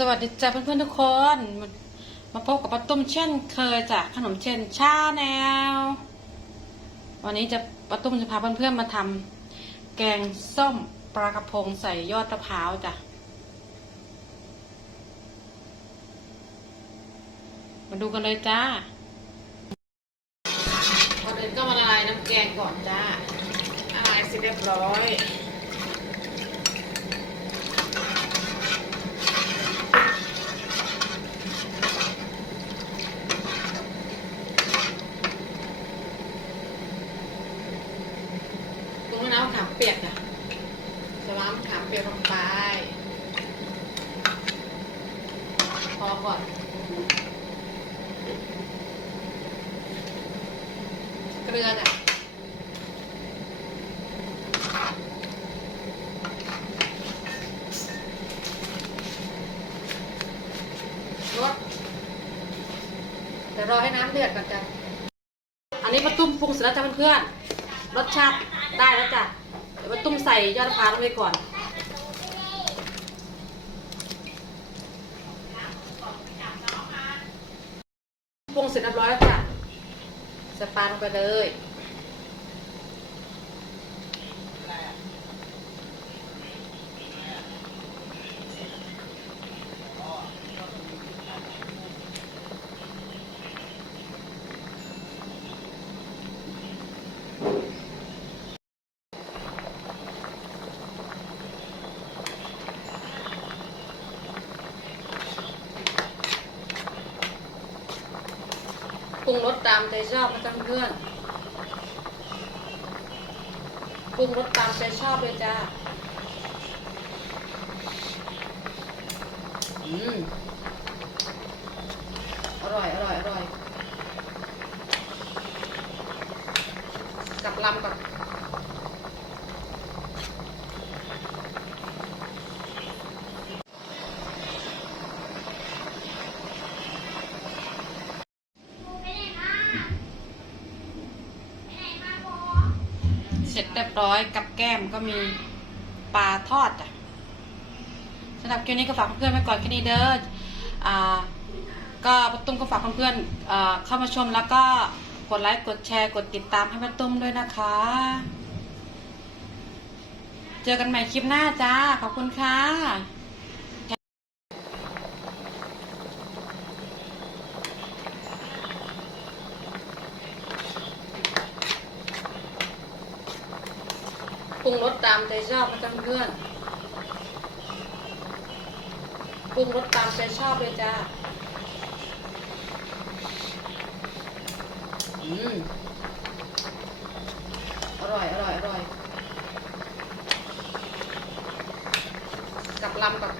สวัสดีจ้าเพื่อนๆทุกคน มาพบกับป้าตุ้มเช่นเคยจากขนมเช่นชาแนววันนี้จะป้าตุ้มจะพาเพื่อนๆมาทำแกงส้มปลากระพงใส่ยอดมะพร้าวจ้ะมาดูกันเลยจ้าก่อนอื่นก็มาละลายน้ำแกงก่อนจ้าละลายเสร็จเรียบร้อย ตรงนี้น้ำ มะขามเปียกอะจะล้างมะขามเปียกลงไป พอก่อนเกลือจ้ะรสเดี๋ยวรอให้น้ำเดือดก่อนจ้ะอันนี้ป้าตุ้มปรุงเสร็จแล้วจ้ะเพื่อนๆรสชาติ ได้แล้วจ้ะ เดี๋ยวป้าตุ้มใส่ยอดมะพร้าวลงไปก่อน ปรุงเสร็จเรียบร้อยแล้วจ้ะใสปลาลงไปเลย รุงรสตามใจชอบนะจ๊ะเพื่อนปรุงรสตามใจชอบเลยจ้า อืม อร่อย อร่อย อร่อย กับลำกับน เสร็จเรียบร้อยกับแก้มก็มีปลาทอดอะสำหรับคลิปนี้ก็ฝากเพื่อนๆไว้ก่อนแค่นี้เด้ออ่าก็ป้าตุ้มก็ฝากเพื่อนๆอ่าเข้ามาชมแล้วก็กดไลค์กดแชร์กดติดตามให้ป้าตุ้มด้วยนะคะ เจอกันใหม่คลิปหน้าจ้าขอบคุณค่ะ รุงรสตามใจชอบนะจ๊ะเพื่อนปรุงรสตามใจชอบเลยจ้าอืมอร่อย อร่อย อร่อย กับลำกับ